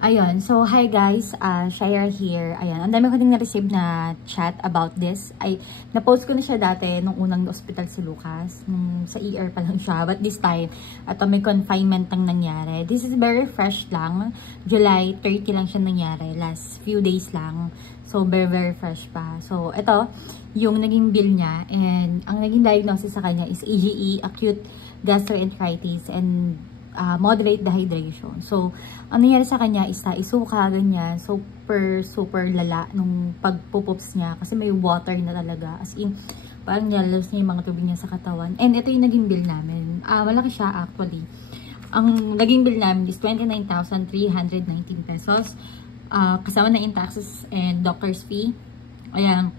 Ayun, so hi guys, Shire here. Ayan, ang dami ko din na-receive na chat about this. Na-post ko na siya dati nung unang hospital si Lucas. Sa ER pa lang siya. But this time, may confinement ang nangyari. This is very fresh lang. July 30 lang siya nangyari. Last few days lang. So, very fresh pa. So, ito, yung naging bill niya. And ang naging diagnosis sa kanya is AGE, acute gastroenteritis, and moderate dehydration. So, ang nangyari sa kanya is isuka, ganyan. Super lala nung pagpupups niya. Kasi may water na talaga. As in, parang nilalos niya yung mga tubig niya sa katawan. And ito yung naging bill namin. Malaki siya actually. Ang naging bill namin is 29,319 pesos. Kasama na in taxes and doctor's fee. Ayan.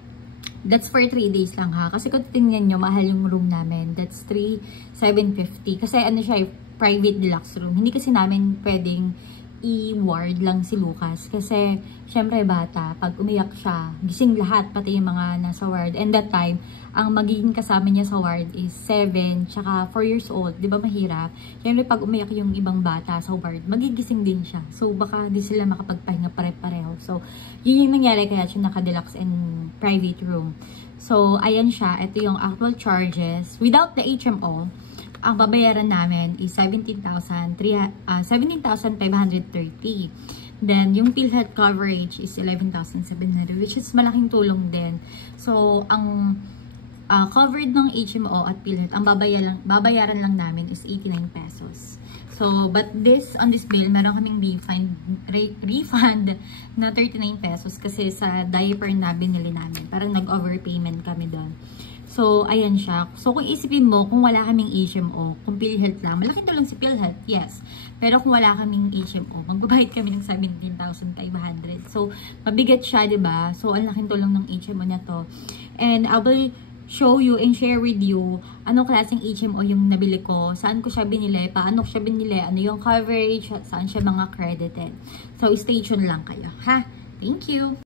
That's for 3 days lang ha. Kasi kung tingnan nyo, mahal yung room namin. That's 3,750. Kasi ano siya, private deluxe room. Hindi kasi namin pwedeng i-ward lang si Lucas. Kasi, syempre bata, pag umiyak siya, gising lahat, pati yung mga nasa ward. And that time, ang magiging kasama niya sa ward is 7, tsaka 4 years old. Di ba mahirap? Syempre, pag umiyak yung ibang bata sa ward, magigising din siya. So, baka di sila makapagpahinga pare-pareho. So, yun yung nangyari kaya siya naka-deluxe and private room. So, ayan siya. Ito yung actual charges. Without the HMO, ang babayaran namin is 17,530. Then, yung PhilHealth coverage is 11,700, which is malaking tulong din. So, ang covered ng HMO at PhilHealth, ang babayaran lang namin is 89 pesos. So, but on this bill, meron kaming refund na 39 pesos kasi sa diaper na binili namin. Parang nag-overpayment kami doon. So, ayan siya. So, kung isipin mo, kung wala kaming HMO, kung PhilHealth lang, malaking tulong si PhilHealth, yes. Pero kung wala kaming HMO, magbabayad kami ng 17,500. So, mabigat siya, diba? So, ang laking tulong ng HMO na to. And I will show you and share with you anong klaseng HMO yung nabili ko, saan ko siya binili, paano ko siya binili, ano yung coverage, saan siya mga credited. So, stay tuned lang kayo, ha? Thank you!